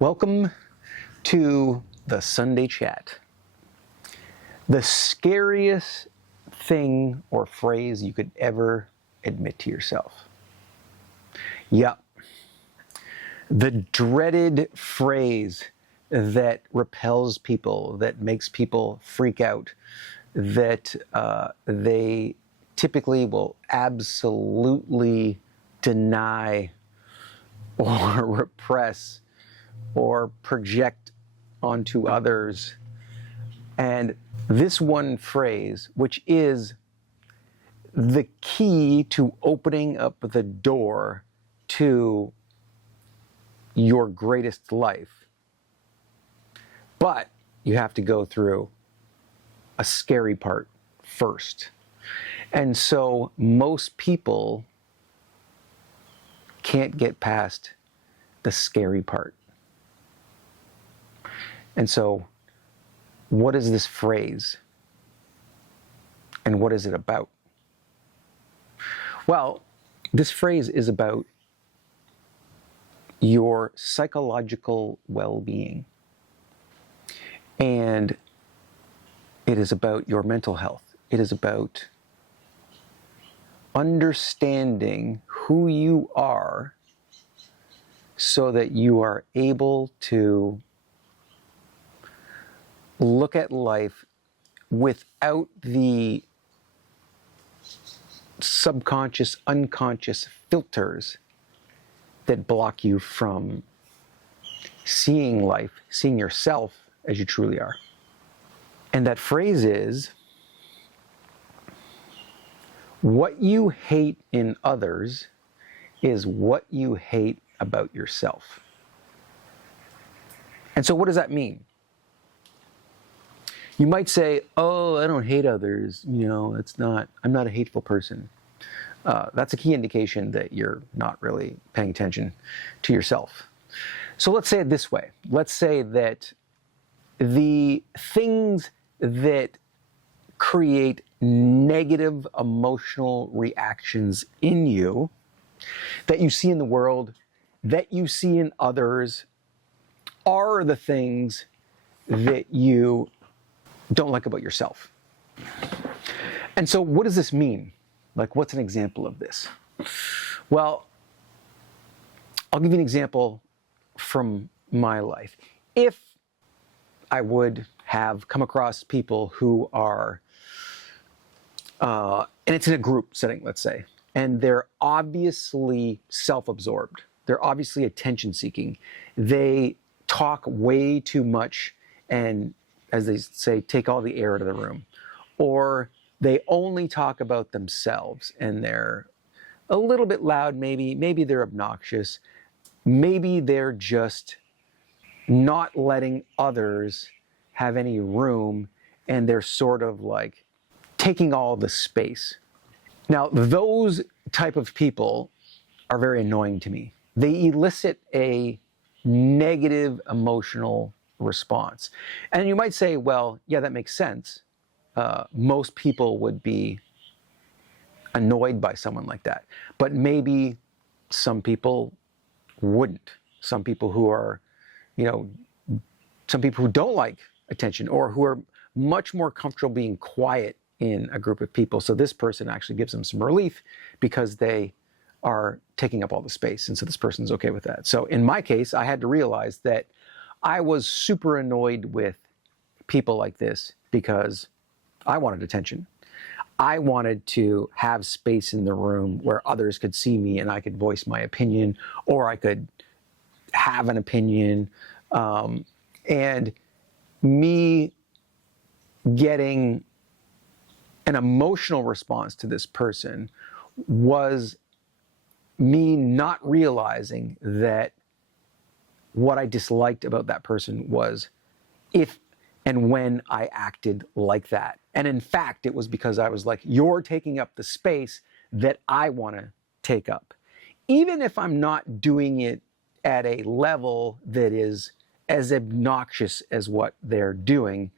Welcome to the Sunday Chat. The scariest thing or phrase you could ever admit to yourself. Yup. The dreaded phrase that repels people, that makes people freak out, that they typically will absolutely deny or repress or project onto others. And this one phrase, which is the key to opening up the door to your greatest life. But you have to go through a scary part first. And so most people can't get past the scary part. And so, what is this phrase? And what is it about? Well, this phrase is about your psychological well-being. And it is about your mental health. It is about understanding who you are so that you are able to look at life without the subconscious, unconscious filters that block you from seeing life, seeing yourself as you truly are. And that phrase is, what you hate in others is what you hate about yourself. And so what does that mean? You might say, oh, I don't hate others. I'm not a hateful person. That's a key indication that you're not really paying attention to yourself. So let's say it this way. Let's say that the things that create negative emotional reactions in you, that you see in the world, that you see in others, are the things that you don't like about yourself. And so what does this mean? Like, what's an example of this? Well, I'll give you an example from my life. If I would have come across people who are, and it's in a group setting, let's say, and they're obviously self-absorbed. They're obviously attention-seeking. They talk way too much and, as they say, take all the air out of the room. Or they only talk about themselves and they're a little bit loud, maybe they're obnoxious, maybe they're just not letting others have any room and they're sort of like taking all the space. Now, those type of people are very annoying to me. They elicit a negative emotional response. And you might say, well, yeah, that makes sense. Most people would be annoyed by someone like that. But maybe some people wouldn't. Some people who are, some people who don't like attention or who are much more comfortable being quiet in a group of people. So this person actually gives them some relief because they are taking up all the space. And so this person's okay with that. So in my case, I had to realize that I was super annoyed with people like this because I wanted attention. I wanted to have space in the room where others could see me and I could voice my opinion, or I could have an opinion. And me getting an emotional response to this person was me not realizing that what I disliked about that person was if and when I acted like that. And in fact, it was because I was like, you're taking up the space that I want to take up. Even if I'm not doing it at a level that is as obnoxious as what they're doing,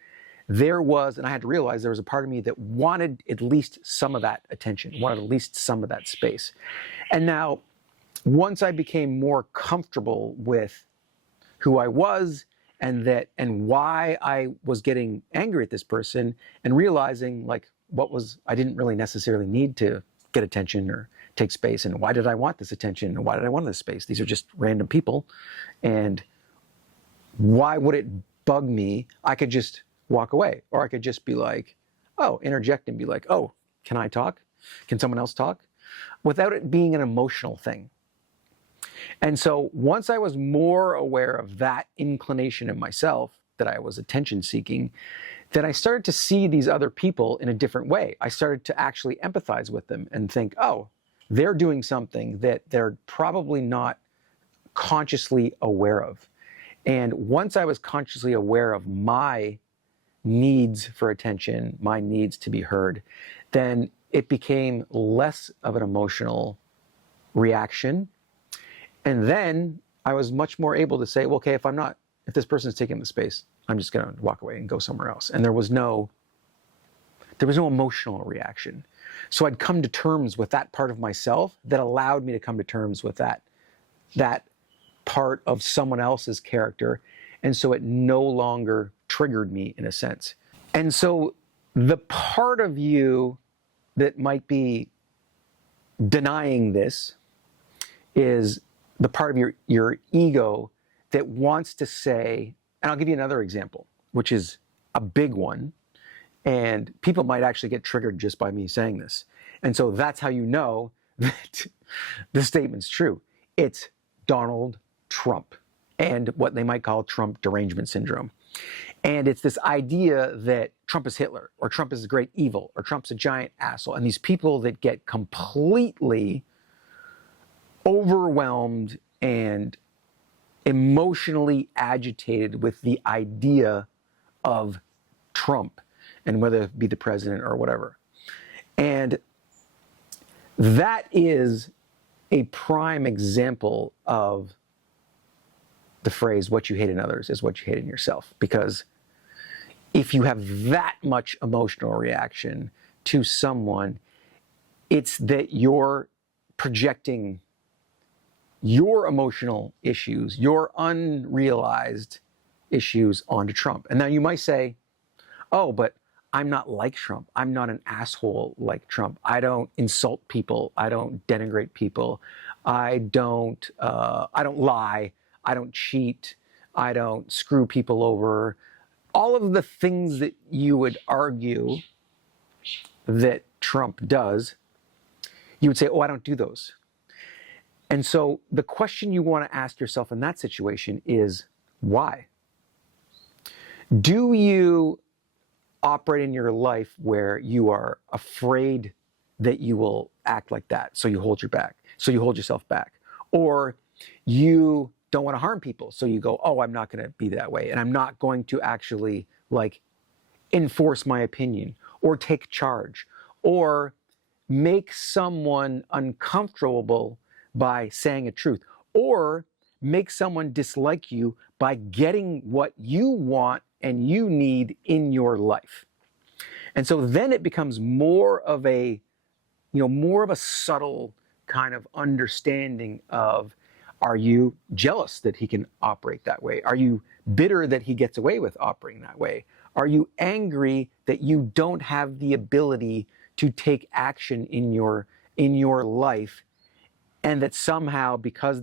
there was, and I had to realize there was a part of me that wanted at least some of that attention, wanted at least some of that space. And now, once I became more comfortable with who I was and why I was getting angry at this person, and realizing like I didn't really necessarily need to get attention or take space, and why did I want this attention, and why did I want this space? These are just random people, and why would it bug me? I could just walk away, or I could just be like, oh, interject and be like, oh, can I talk? Can someone else talk? Without it being an emotional thing. And so once I was more aware of that inclination in myself, that I was attention seeking, then I started to see these other people in a different way. I started to actually empathize with them and think, oh, they're doing something that they're probably not consciously aware of. And once I was consciously aware of my needs for attention, my needs to be heard, then it became less of an emotional reaction. And then I was much more able to say, well, okay, if this person's taking the space, I'm just going to walk away and go somewhere else. And there was no emotional reaction. So I'd come to terms with that part of myself that allowed me to come to terms with that part of someone else's character. And so it no longer triggered me in a sense. And so the part of you that might be denying this is the part of your ego that wants to say, and I'll give you another example, which is a big one, and people might actually get triggered just by me saying this. And so that's how you know that the statement's true. It's Donald Trump and what they might call Trump derangement syndrome. And it's this idea that Trump is Hitler, or Trump is a great evil, or Trump's a giant asshole. And these people that get completely overwhelmed and emotionally agitated with the idea of Trump, and whether it be the president or whatever. And that is a prime example of the phrase, what you hate in others is what you hate in yourself. Because if you have that much emotional reaction to someone, it's that you're projecting your emotional issues, your unrealized issues onto Trump. And now you might say, oh, but I'm not like Trump. I'm not an asshole like Trump. I don't insult people. I don't denigrate people. I don't lie. I don't cheat. I don't screw people over. All of the things that you would argue that Trump does, you would say, oh, I don't do those. And so the question you want to ask yourself in that situation is, why? Do you operate in your life where you are afraid that you will act like that, so you hold yourself back? Or you don't want to harm people, so you go, oh, I'm not going to be that way, and I'm not going to actually enforce my opinion or take charge or make someone uncomfortable by saying a truth, or make someone dislike you by getting what you want and you need in your life. And so then it becomes more of a subtle kind of understanding of, are you jealous that he can operate that way? Are you bitter that he gets away with operating that way? Are you angry that you don't have the ability to take action in your life, and that somehow because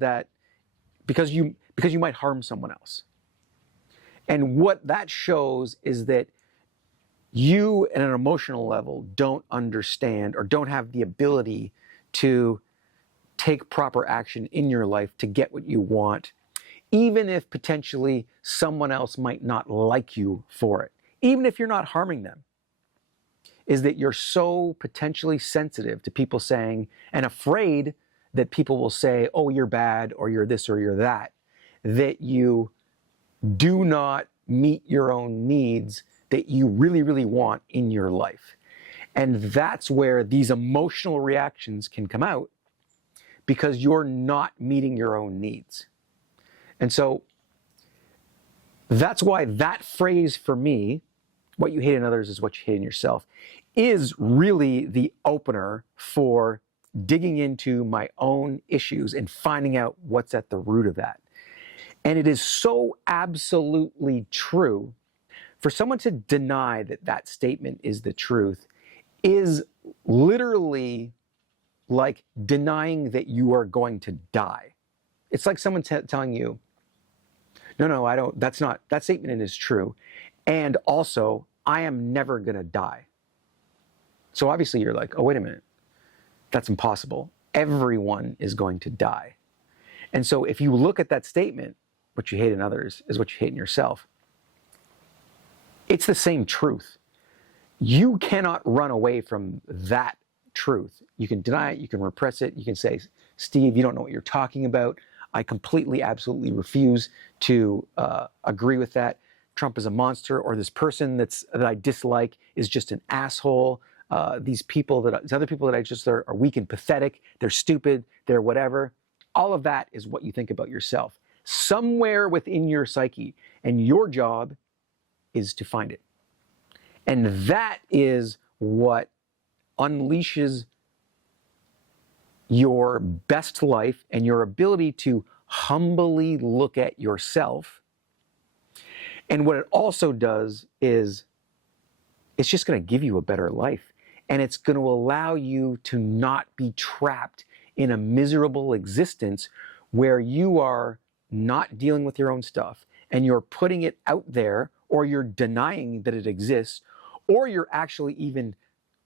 you might harm someone else? And what that shows is that you, at an emotional level, don't understand or don't have the ability to take proper action in your life to get what you want, even if potentially someone else might not like you for it, even if you're not harming them. Is that you're so potentially sensitive to people saying, and afraid that people will say, oh, you're bad, or you're this, or you're that, that you do not meet your own needs that you really, really want in your life. And that's where these emotional reactions can come out, because you're not meeting your own needs. And so that's why that phrase for me, what you hate in others is what you hate in yourself, is really the opener for digging into my own issues and finding out what's at the root of that. And it is so absolutely true. For someone to deny that that statement is the truth is literally like denying that you are going to die. It's like someone telling you, no, I don't, that statement is true. And also, I am never going to die. So obviously you're like, oh, wait a minute, that's impossible. Everyone is going to die. And so if you look at that statement, what you hate in others is what you hate in yourself. It's the same truth. You cannot run away from that truth. You can deny it, you can repress it, you can say, Steve, you don't know what you're talking about. I completely, absolutely refuse to agree with that. Trump is a monster, or this person that I dislike is just an asshole. These other people that I just are weak and pathetic. They're stupid. They're whatever. All of that is what you think about yourself, somewhere within your psyche, and your job is to find it. And that is what unleashes your best life and your ability to humbly look at yourself. And what it also does is it's just going to give you a better life. And it's going to allow you to not be trapped in a miserable existence where you are not dealing with your own stuff and you're putting it out there, or you're denying that it exists, or you're actually even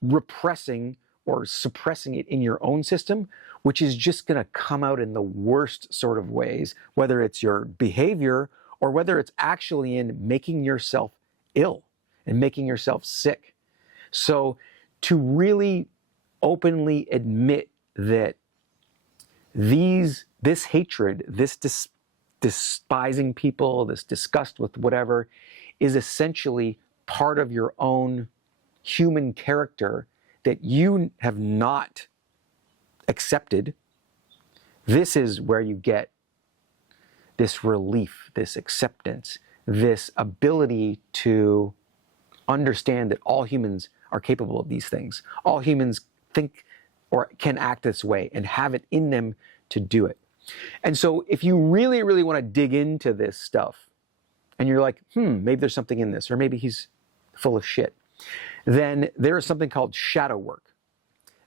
repressing or suppressing it in your own system, which is just going to come out in the worst sort of ways, whether it's your behavior or whether it's actually in making yourself ill and making yourself sick. So to really openly admit that this hatred, this despising people, this disgust with whatever, is essentially part of your own human character that you have not accepted, this is where you get this relief, this acceptance, this ability to understand that all humans are capable of these things. All humans think or can act this way and have it in them to do it. And so if you really, really want to dig into this stuff, and you're like, maybe there's something in this, or maybe he's full of shit, then there is something called shadow work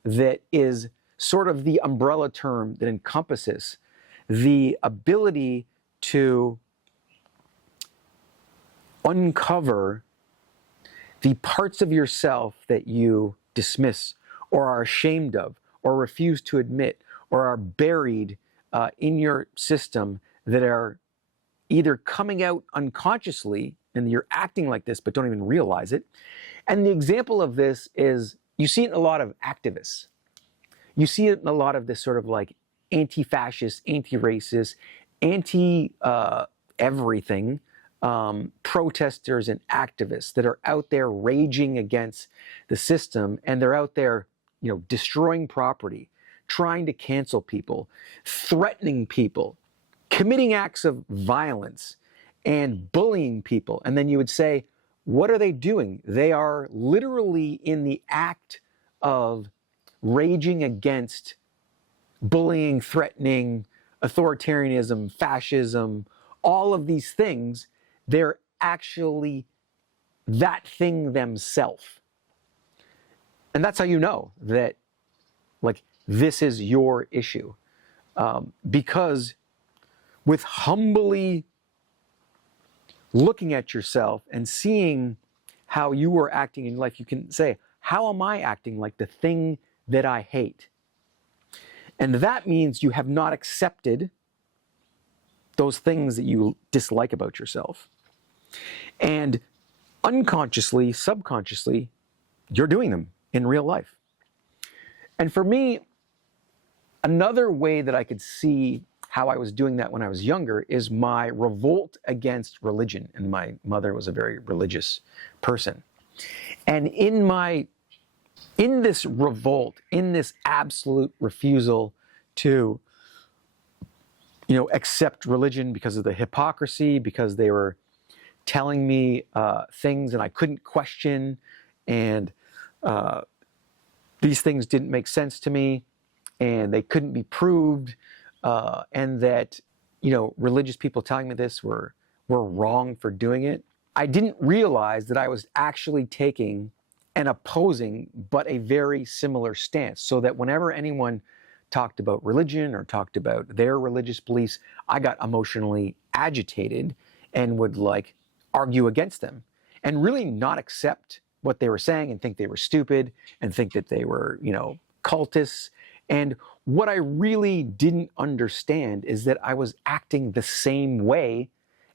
that is sort of the umbrella term that encompasses the ability to uncover the parts of yourself that you dismiss or are ashamed of or refuse to admit or are buried in your system that are either coming out unconsciously and you're acting like this but don't even realize it. And the example of this is, you see it in a lot of activists. You see it in a lot of this sort of like anti-fascist, anti-racist, anti-everything protesters and activists that are out there raging against the system, and they're out there, destroying property, trying to cancel people, threatening people, committing acts of violence, and bullying people. And then you would say, what are they doing? They are literally in the act of raging against bullying, threatening, authoritarianism, fascism, all of these things. They're actually that thing themselves. And that's how you know that, this is your issue. Because with humbly looking at yourself and seeing how you are acting in life, you can say, how am I acting like the thing that I hate? And that means you have not accepted those things that you dislike about yourself. And unconsciously, subconsciously, you're doing them in real life. And for me, another way that I could see how I was doing that when I was younger is my revolt against religion. And my mother was a very religious person. And in this revolt, in this absolute refusal to, accept religion because of the hypocrisy, because they were telling me things and I couldn't question, and these things didn't make sense to me, and they couldn't be proved, and that, religious people telling me this were wrong for doing it, I didn't realize that I was actually taking an opposing but a very similar stance, so that whenever anyone talked about religion or talked about their religious beliefs, I got emotionally agitated and would like argue against them and really not accept what they were saying and think they were stupid and think that they were, cultists. And what I really didn't understand is that I was acting the same way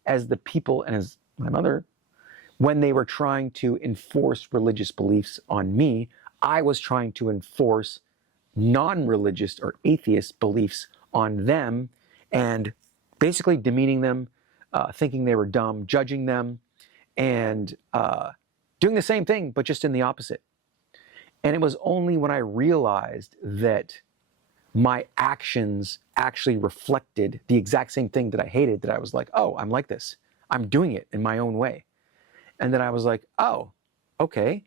as the people and as my mother when they were trying to enforce religious beliefs on me. I was trying to enforce non-religious or atheist beliefs on them and basically demeaning them, thinking they were dumb, judging them, and doing the same thing, but just in the opposite. And it was only when I realized that my actions actually reflected the exact same thing that I hated that I was like, oh, I'm like this. I'm doing it in my own way. And then I was like, oh, okay.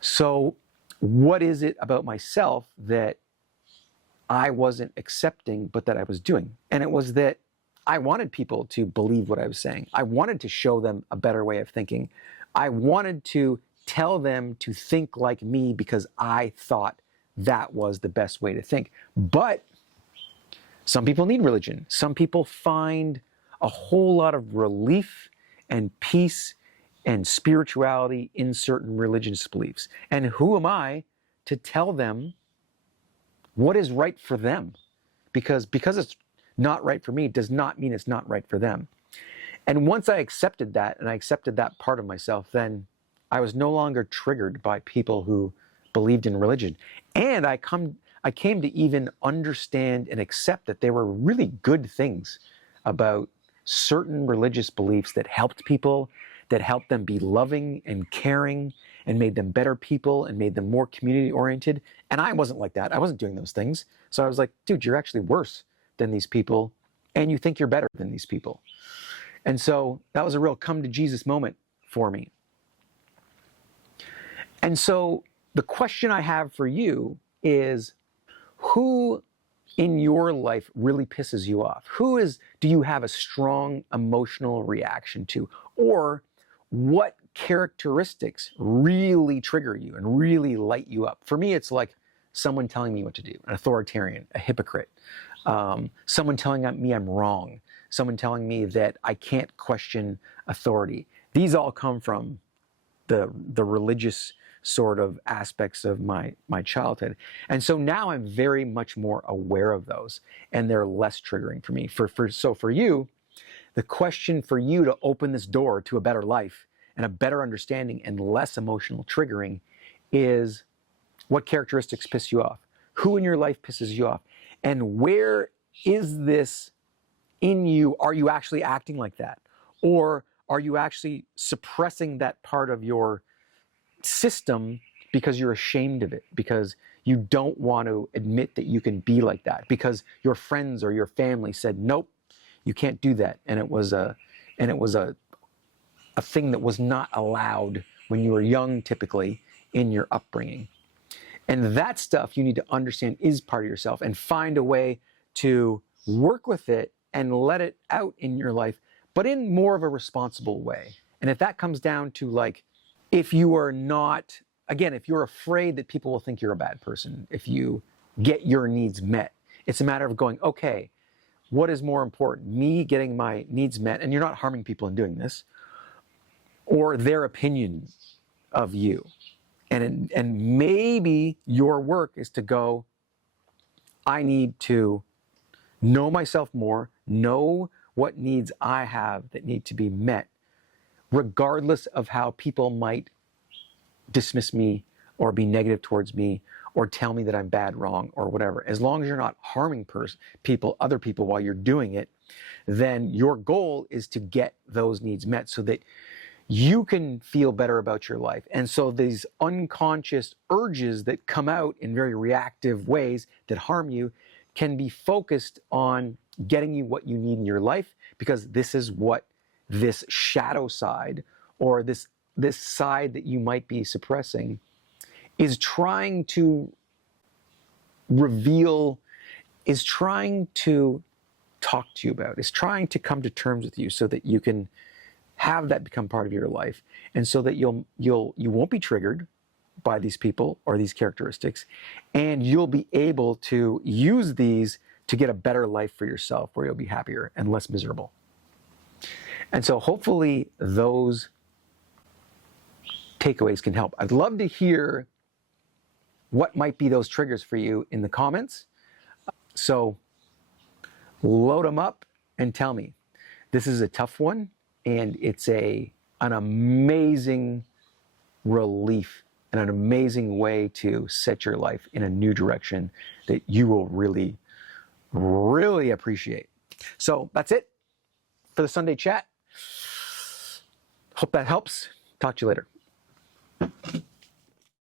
So what is it about myself that I wasn't accepting, but that I was doing? And it was that I wanted people to believe what I was saying. I wanted to show them a better way of thinking. I wanted to tell them to think like me because I thought that was the best way to think. But some people need religion. Some people find a whole lot of relief and peace and spirituality in certain religious beliefs. And who am I to tell them what is right for them? Because it's not right for me does not mean it's not right for them. And once I accepted that, and I accepted that part of myself, then I was no longer triggered by people who believed in religion. And I came to even understand and accept that there were really good things about certain religious beliefs that helped people, that helped them be loving and caring and made them better people and made them more community oriented. And I wasn't like that. I wasn't doing those things. So I was like, dude, you're actually worse than these people and you think you're better than these people. And so that was a real come to Jesus moment for me. And so the question I have for you is, who in your life really pisses you off? Do you have a strong emotional reaction to? Or what characteristics really trigger you and really light you up? For me, it's like someone telling me what to do, an authoritarian, a hypocrite, someone telling me I'm wrong, someone telling me that I can't question authority. These all come from the religious sort of aspects of my childhood. And so now I'm very much more aware of those and they're less triggering for me. So for you, the question for you to open this door to a better life and a better understanding and less emotional triggering is, what characteristics piss you off? Who in your life pisses you off? And where is this in you? Are you actually acting like that? Or are you actually suppressing that part of your system because you're ashamed of it, because you don't want to admit that you can be like that, because your friends or your family said, nope, you can't do that. And it was a thing that was not allowed when you were young, typically in your upbringing. And that stuff you need to understand is part of yourself and find a way to work with it and let it out in your life, but in more of a responsible way. And if that comes down to like, if you are not, again, if you're afraid that people will think you're a bad person, if you get your needs met, it's a matter of going, okay, what is more important? Me getting my needs met, and you're not harming people in doing this, or their opinion of you. And maybe your work is to go, I need to know myself more, know what needs I have that need to be met, regardless of how people might dismiss me or be negative towards me or tell me that I'm bad, wrong, or whatever. As long as you're not harming other people while you're doing it, then your goal is to get those needs met so that you can feel better about your life. And so these unconscious urges that come out in very reactive ways that harm you can be focused on getting you what you need in your life, because this is what this shadow side, or this side that you might be suppressing, is trying to reveal, is trying to talk to you about, is trying to come to terms with you so that you can have that become part of your life, and so that you won't be triggered by these people or these characteristics, and you'll be able to use these to get a better life for yourself where you'll be happier and less miserable. And so hopefully those takeaways can help. I'd love to hear what might be those triggers for you in the comments. So load them up and tell me. This is a tough one, and it's an amazing relief and an amazing way to set your life in a new direction that you will really, really appreciate. So that's it for the Sunday chat. Hope that helps. Talk to you later.